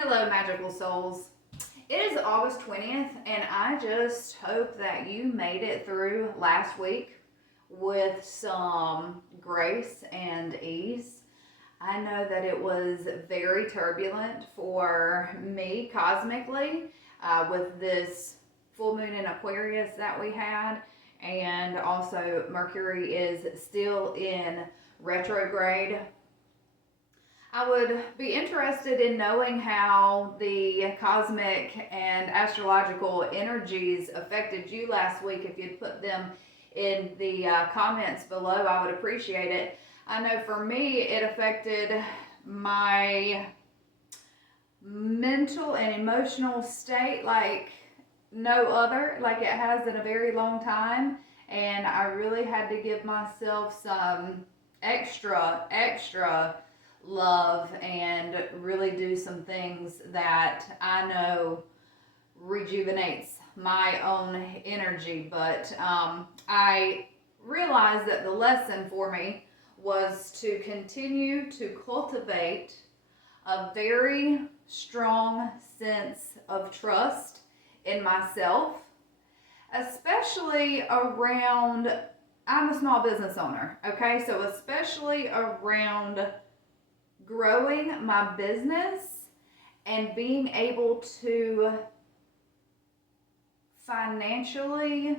Hello, magical souls. It is August 20th, and I just hope that you made it through last week with some grace and ease. I know that it was very turbulent for me cosmically with this full moon in Aquarius that we had, and also Mercury is still in retrograde. I would be interested in knowing how the cosmic and astrological energies affected you last week. If you'd put them in the comments below, I would appreciate it. I know for me, it affected my mental and emotional state like no other, like it has in a very long time. And I really had to give myself some extra love and really do some things that I know rejuvenates my own energy. But I realized that the lesson for me was to continue to cultivate a very strong sense of trust in myself, especially around, I'm a small business owner, okay? So especially around growing my business and being able to financially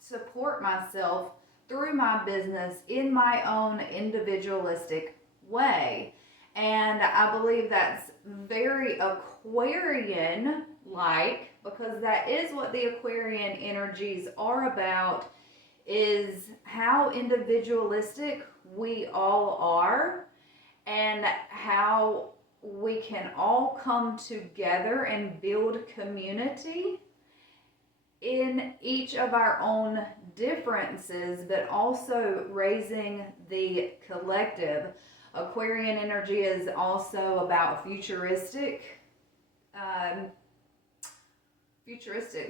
support myself through my business in my own individualistic way. And I believe that's very Aquarian like, because that is what the Aquarian energies are about, is how individualistic we all are and how we can all come together and build community in each of our own differences, but also raising the collective. Aquarian energy is also about futuristic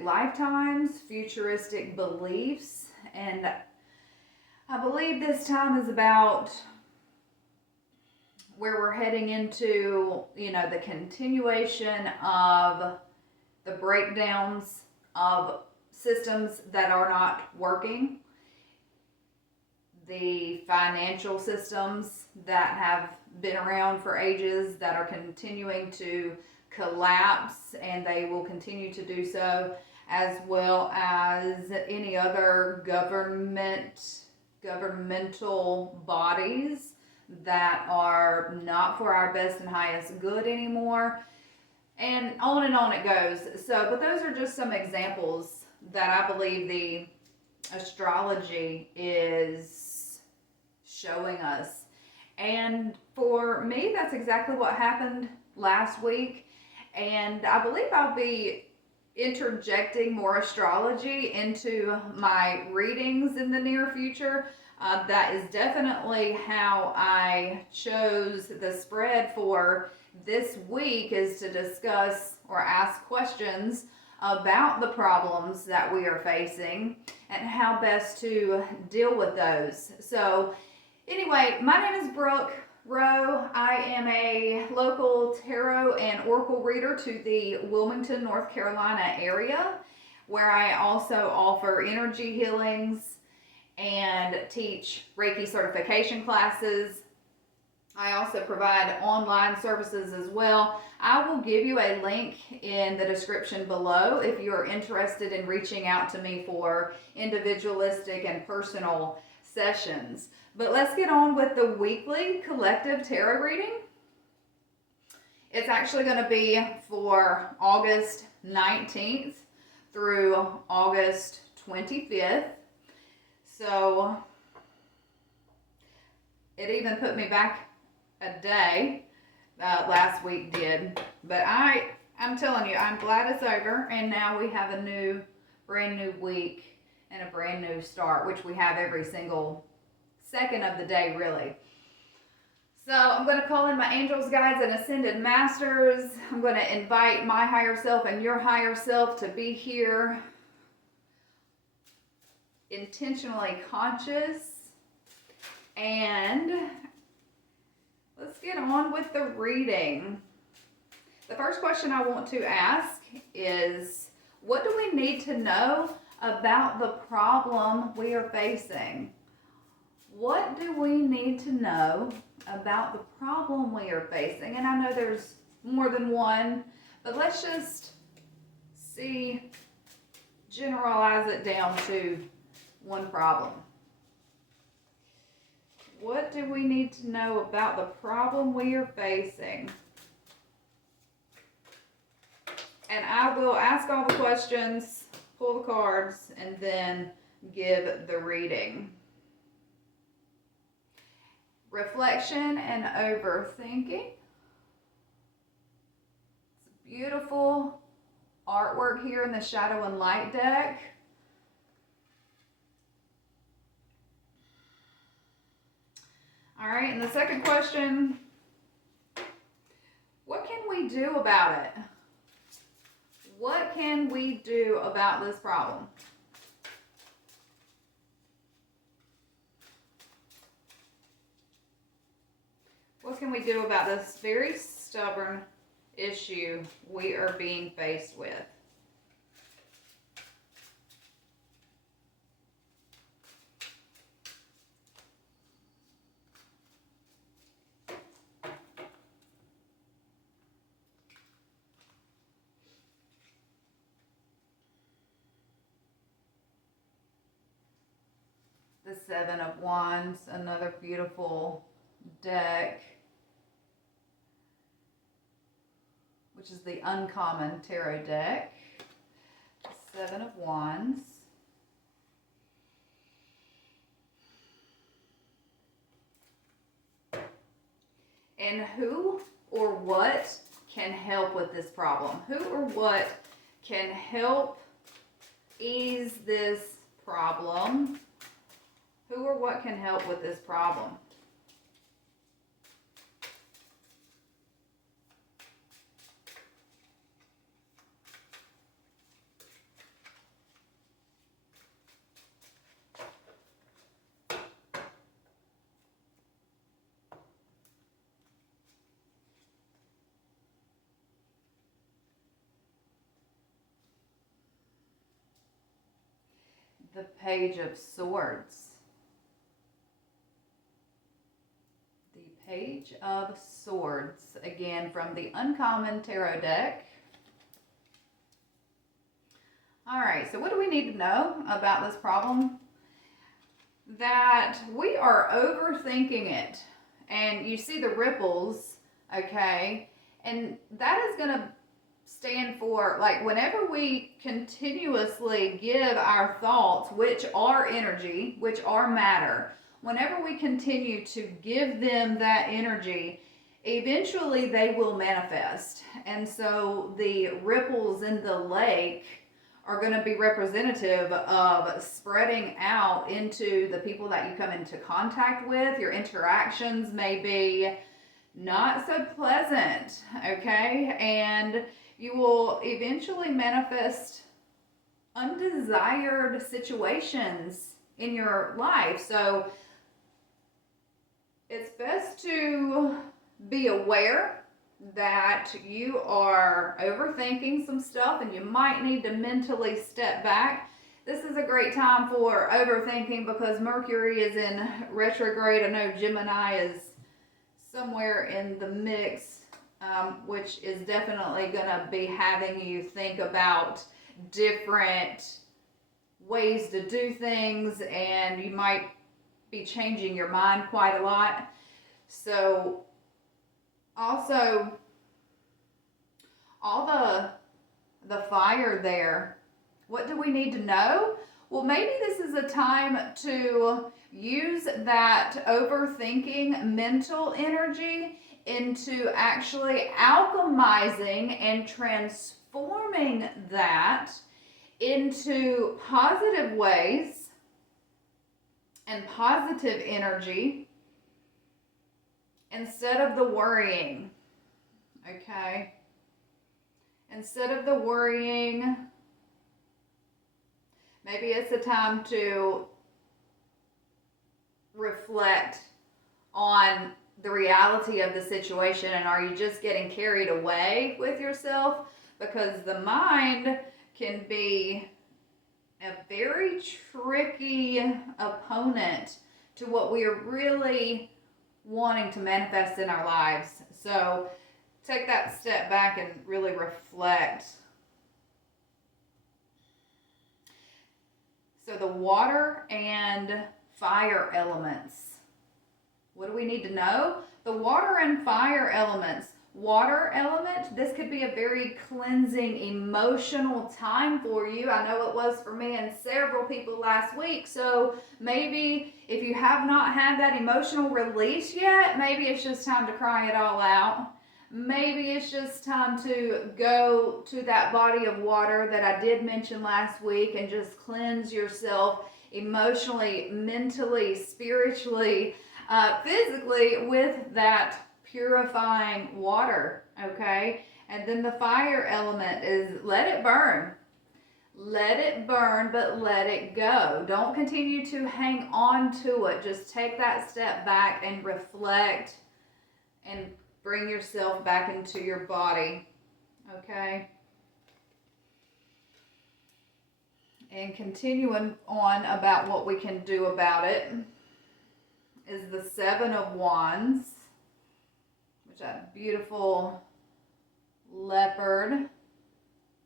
lifetimes, futuristic beliefs, and I believe this time is about where we're heading into, the continuation of the breakdowns of systems that are not working, the financial systems that have been around for ages that are continuing to collapse, and they will continue to do so, as well as any other governmental bodies that are not for our best and highest good anymore, and on it goes. So, but those are just some examples that I believe the astrology is showing us. And for me, that's exactly what happened last week. And I believe I'll be interjecting more astrology into my readings in the near future. That is definitely how I chose the spread for this week, is to discuss or ask questions about the problems that we are facing and how best to deal with those. So anyway, my name is Brooke Rowe. I am a local tarot and oracle reader to the Wilmington, North Carolina area, where I also offer energy healings and teach Reiki certification classes. I also provide online services as well. I will give you a link in the description below if you're interested in reaching out to me for individualistic and personal sessions. But let's get on with the weekly collective tarot reading. It's actually going to be for August 19th through August 25th. So it even put me back a day, last week did. But I'm telling you, I'm glad it's over, and now we have a brand new week and a brand new start, which we have every single second of the day, really. So I'm going to call in my angels, guides, and ascended masters. I'm going to invite my higher self and your higher self to be here, intentionally conscious, and on with the reading. The first question I want to ask is, what do we need to know about the problem we are facing? What do we need to know about the problem we are facing? And I know there's more than one, but let's just see, generalize it down to one problem. What do we need to know about the problem we are facing? And I will ask all the questions, pull the cards, and then give the reading. Reflection and overthinking. It's beautiful artwork here in the Shadow and Light deck. All right, and the second question, what can we do about it? What can we do about this problem? What can we do about this very stubborn issue we are being faced with? The Seven of Wands, another beautiful deck, which is the uncommon tarot deck. Seven of Wands. And who or what can help with this problem? Who or what can help ease this problem? Who or what can help with this problem? The Page of Swords. The Page of Swords, again from the Uncommon Tarot deck. All right, so what do we need to know about this problem? That we are overthinking it. And you see the ripples, okay? And that is going to stand for, like, whenever we continuously give our thoughts, which are energy, which are matter, whenever we continue to give them that energy, eventually they will manifest. And so the ripples in the lake are going to be representative of spreading out into the people that you come into contact with. Your interactions may be not so pleasant, okay? And you will eventually manifest undesired situations in your life. So it's best to be aware that you are overthinking some stuff and you might need to mentally step back. This is a great time for overthinking because Mercury is in retrograde. I know Gemini is somewhere in the mix, which is definitely going to be having you think about different ways to do things, and you might be changing your mind quite a lot. So also, all the fire there, what do we need to know? Well, maybe this is a time to use that overthinking mental energy into actually alchemizing and transforming that into positive ways and positive energy instead of the worrying, okay? Instead of the worrying, maybe it's a time to reflect on the reality of the situation, and are you just getting carried away with yourself? Because the mind can be a very tricky opponent to what we are really wanting to manifest in our lives. So take that step back and really reflect. So the water and fire elements. What do we need to know? The water and fire elements. Water element, this could be a very cleansing, emotional time for you. I know it was for me and several people last week. So maybe if you have not had that emotional release yet, maybe it's just time to cry it all out. Maybe it's just time to go to that body of water that I did mention last week and just cleanse yourself emotionally, mentally, spiritually, physically with that purifying water, okay? And then the fire element is let it burn. Let it burn, but let it go. Don't continue to hang on to it. Just take that step back and reflect and bring yourself back into your body, okay? And continuing on about what we can do about it is the Seven of Wands, which that beautiful leopard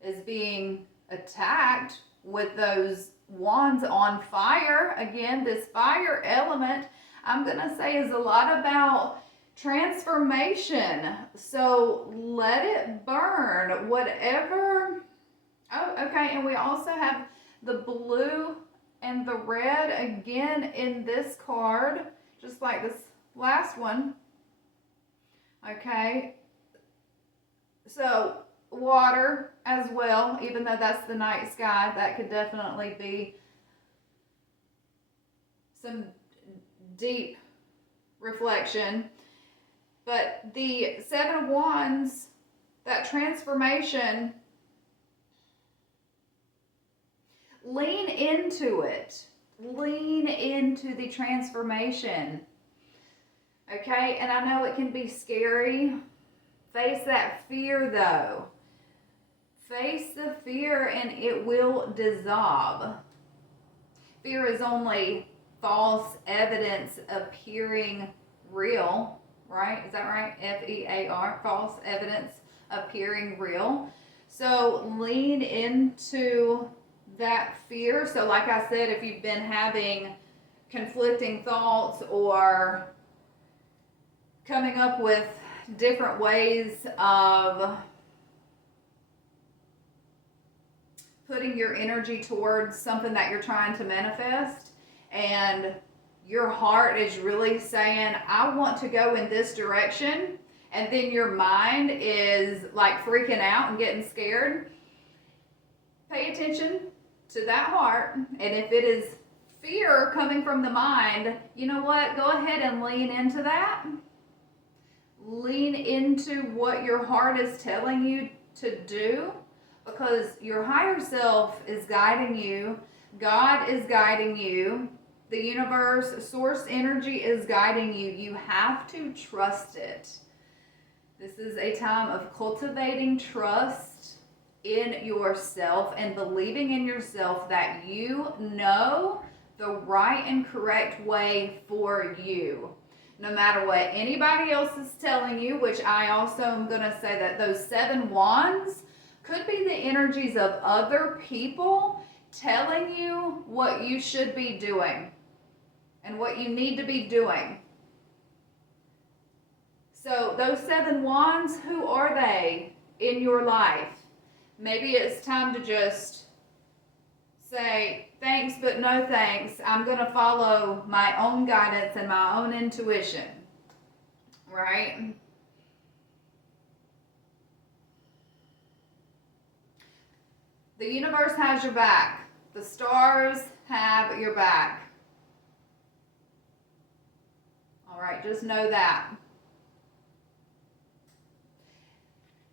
is being attacked with those wands on fire. Again, this fire element, I'm going to say, is a lot about transformation. So let it burn, whatever. Oh, okay. And we also have the blue and the red again in this card, just like this last one. Okay. So water as well, even though that's the night sky, that could definitely be some deep reflection. But the Seven of Wands, that transformation, lean into it. Lean into the transformation. Okay, and I know it can be scary. Face that fear though. Face the fear and it will dissolve. Fear is only false evidence appearing real, right? Is that right? F-E-A-R, false evidence appearing real. So lean into that fear. So like I said, if you've been having conflicting thoughts or coming up with different ways of putting your energy towards something that you're trying to manifest, and your heart is really saying, I want to go in this direction, and then your mind is like freaking out and getting scared, pay attention to that heart. And if it is fear coming from the mind, you know what? Go ahead and lean into that. Lean into what your heart is telling you to do, because your higher self is guiding you. God is guiding you. The universe, source energy is guiding you. You have to trust it. This is a time of cultivating trust in yourself and believing in yourself that you know the right and correct way for you. No matter what anybody else is telling you, which I also am going to say that those seven wands could be the energies of other people telling you what you should be doing and what you need to be doing. So those seven wands, who are they in your life? Maybe it's time to just say, thanks, but no thanks. I'm going to follow my own guidance and my own intuition, right? The universe has your back. The stars have your back. All right, just know that.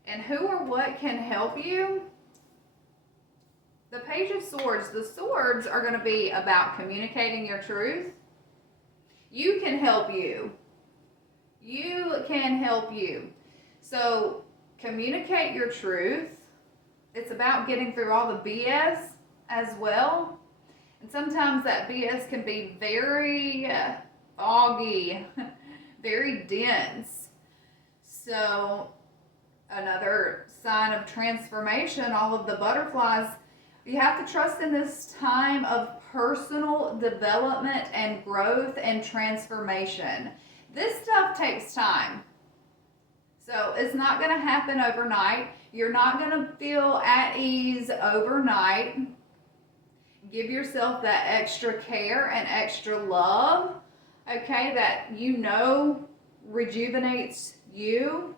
And who or what can help you? The Page of Swords. The swords are going to be about communicating your truth. You can help you. it can help you. So communicate your truth. It's about getting through all the BS as well. And sometimes that BS can be very foggy, very dense. So another sign of transformation, all of the butterflies, you have to trust in this time of personal development and growth and transformation. This stuff takes time. So it's not going to happen overnight. You're not going to feel at ease overnight. Give yourself that extra care and extra love, okay, that you know rejuvenates you.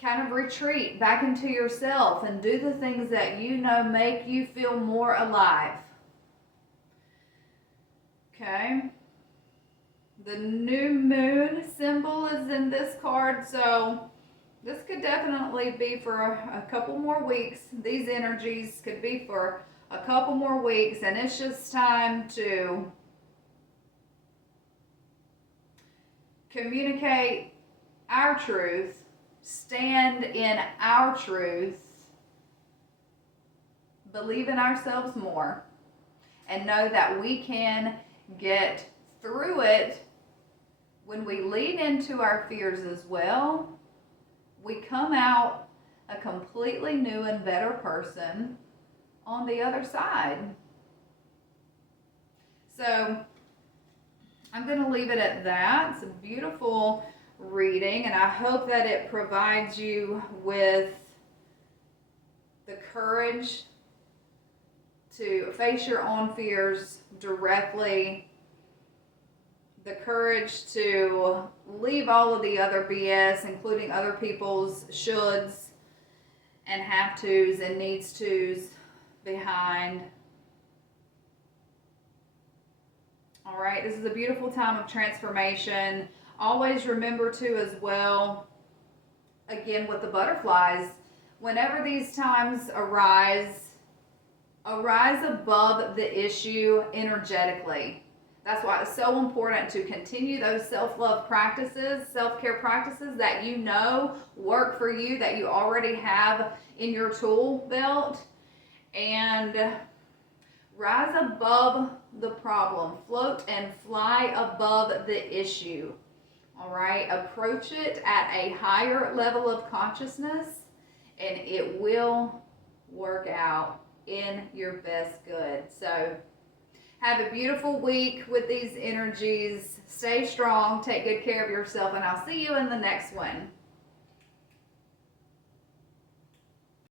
Kind of retreat back into yourself and do the things that you know make you feel more alive. Okay? The new moon symbol is in this card, so this could definitely be for a couple more weeks. These energies could be for a couple more weeks, and it's just time to communicate our truth, stand in our truth, believe in ourselves more, and know that we can get through it. When we lean into our fears as well, we come out a completely new and better person on the other side. So I'm going to leave it at that. It's a beautiful reading, and I hope that it provides you with the courage to face your own fears directly, the courage to leave all of the other BS, including other people's shoulds and have tos and needs tos behind. All right, this is a beautiful time of transformation. Always remember to as well, again with the butterflies, whenever these times arise above the issue energetically. That's why it's so important to continue those self-love practices, self-care practices that you know work for you, that you already have in your tool belt, and rise above the problem. Float and fly above the issue. All right, approach it at a higher level of consciousness, and it will work out in your best good. So have a beautiful week with these energies. Stay strong, take good care of yourself, and I'll see you in the next one.